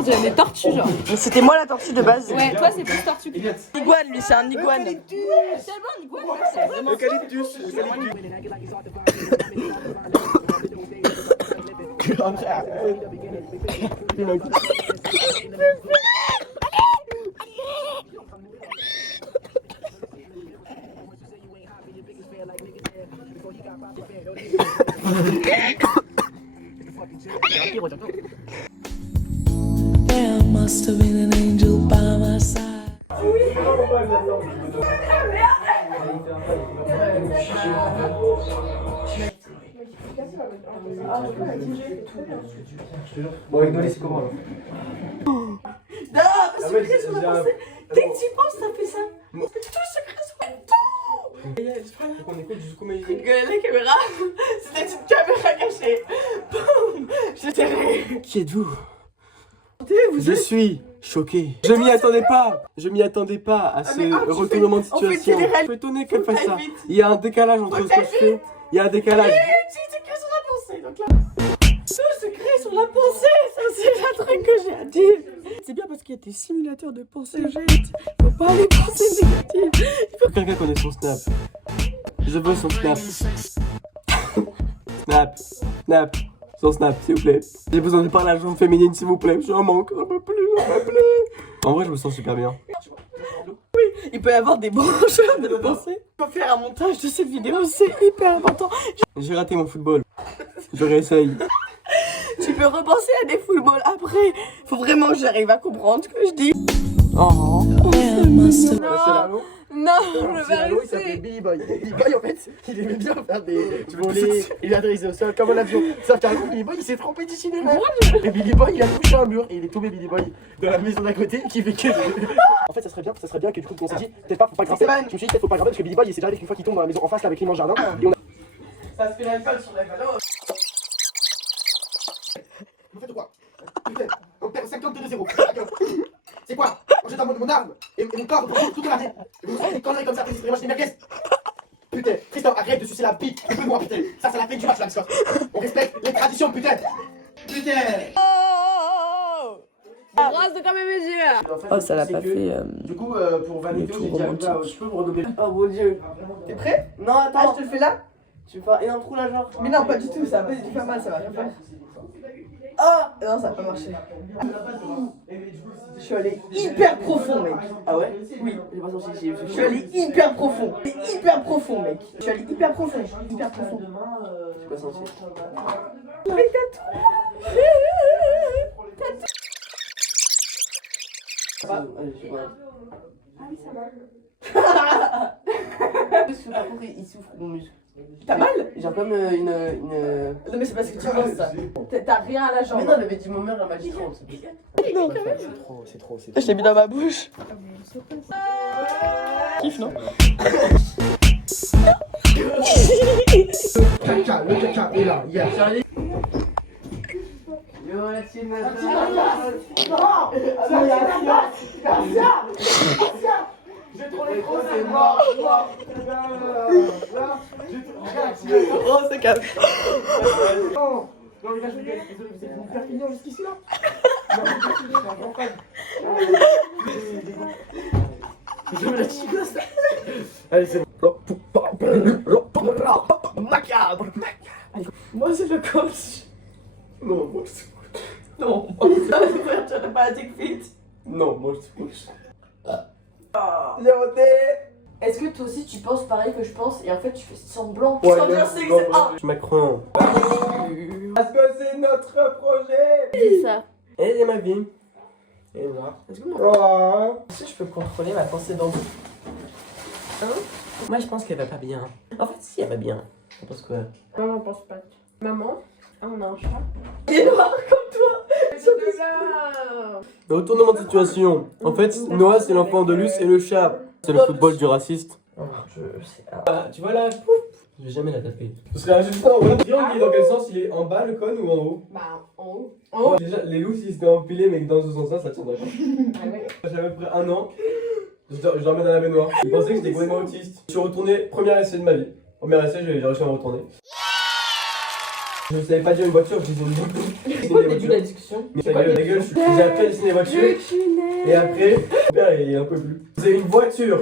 on dirait des tortues, genre. C'était moi la tortue de base. Ouais, toi, c'est plus tortue. Iguane, lui, c'est un iguane. Tellement une iguane, c'est vraiment. Eucalyptus. There must have been an angel by my side. Bon, avec Dolly, c'est comment alors? Non, secret sur la pensée. Dès que tu y penses, ça fait ça. Tout secret sur la pensée. On écoute jusqu'au meilleur. Rigole la caméra. C'était une caméra cachée. Boum. Je t'ai. Qui êtes-vous? Je suis choqué. Je m'y attendais pas. Je m'y attendais pas à ce retournement de situation. Je suis étonné qu'elle fasse ça. Il y a un décalage entre ce que je fais. Il y a un décalage. J'ai secret sur la pensée. Donc là. Tout secret sur la pensée. Ça, c'est un truc que j'ai à dire. C'est bien parce qu'il y a des simulateurs de pensée. Faut pas les pensées négatives. Quelqu'un connaît son snap. Je veux son snap. Snap. Snap. Son snap, s'il vous plaît. J'ai besoin de parler à la jambe féminine, s'il vous plaît. Je suis en manque. J'en peux plus, j'en peux plus. En vrai, je me sens super bien. Oui, il peut y avoir des brancheurs de pensée. Il faut faire un montage de cette vidéo, c'est hyper important. J'ai raté mon football. Je réessaye. Tu peux repenser à des footballs après. Faut vraiment que j'arrive à comprendre ce que je dis. Oh. There must have Non, je veux pas Il s'appelait rester. Billy Boy. Billy Boy, en fait, il aimait bien faire des volets. Il a adressé au sol comme un avion. Sauf qu'un jour, Billy Boy, il s'est trompé d'itinéraire. Et Billy Boy, il a touché un mur. Et il est tombé, Billy Boy, dans la maison d'à côté qui fait que. En fait, ça serait bien que du coup, on s'est dit, peut-être pas, faut pas grimper. Je me suis dit, peut-être faut pas grimper parce que Billy Boy, il s'est déjà avec une fois qu'il tombe dans la maison en face là avec l'immense jardin. Et on a. Ça se fait l'alcool sur la valeur. Vous faites quoi? Putain, on perd 52-0. C'est quoi? On jette mon arme et mon corps pour toute l'année. Et vous faites des conneries comme ça, vous allez manger des merguez. Putain, Tristan, arrête de sucer la bite. Écoute-moi, putain. Ça, c'est la fin du match, là, Scott. On respecte les traditions, putain. Putain. Rose de quand même mes yeux. Oh, ça l'a pas fait. Du coup, pour valider, tout j'ai dit à Luca, romantique. je peux me redoubler. Oh mon dieu. T'es prêt? Non, attends. Je te le fais là? Tu veux faire un trou là, genre? Mais non, pas du tout, ça va pas du tout faire mal, ça va rien faire. Oh! Non, ça va pas marcher. Je suis allé hyper profond, mec. Ah ouais? Oui, j'ai pas senti. Je suis allé hyper profond. Hyper profond, mec. Je suis allé hyper profond. Hyper profond. J'ai pas senti. Mais t'as Allez, je sais pas. Ah oui, ça va. Parce que par contre, il souffre mon muscle. T'as mal? Genre comme une. Non, mais c'est parce que tu penses ça. T'as rien à la jambe. Mais non, elle avait dit mon mère, elle m'a dit 30. C'est trop. Je l'ai mis dans ma bouche. Kiffe, non? Caca, le caca est là, yes. Charlie. Yo, la team, J'ai trop les gros, c'est mort. Oh, c'est calme. Non, les gars, vous êtes une perpignan jusqu'ici là? Non, je suis un grand fan. Je veux la chigosse. Allez, c'est bon. Macabre. Moi, c'est le coach. Non, moi je suis couche. Non, moi, c'est l'ouverture de Magic Fit. Non, moi je suis couche. Léoné. Est-ce que toi aussi tu penses pareil que je pense et en fait tu fais semblant? Ouais, Sans dire c'est que c'est. Ah. je suis Macron. Parce que c'est notre projet. Dis ça. Et c'est ma vie. Et là. Est-ce que moi Oh. est-ce que je peux contrôler ma pensée dans vous? Hein? Moi je pense qu'elle va pas bien. En fait, si elle va bien. Je pense quoi? Maman pense pas. Maman, on a un chat. Il est noir comme toi. De là. Retournement de situation. En fait, Noah c'est l'enfant de Luce et le chat. C'est le football du raciste. Oh, je sais. Ah, tu vois là, pouf, je vais jamais la taper. Ce serait un jeu de temps, ouais. Le triangle, il est dans quel sens? Il est en bas le cône ou en haut? Bah, en haut. Oh. Déjà, les loups, s'ils étaient empilés, mais que dans ce sens-là, ça tiendrait pas. Ah ouais. J'avais à peu près 1 an. Je dormais dans la baignoire. Ils pensaient que j'étais complètement autiste. Je suis retourné, premier essai de ma vie. Premier essai, j'ai réussi à me retourner. Je savais pas dire une voiture, je disais une moto. C'est quoi le début de la discussion? Mais ta gueule, j'ai appris à dessiner les voitures. Et après, mon père il un peu plus. Vous avez une voiture.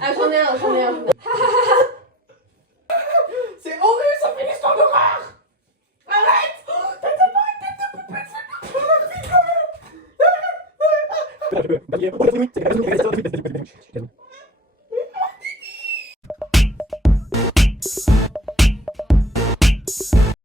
Ah, j'en ai un. C'est horrible, ça fait l'histoire d'horreur. Arrête. T'as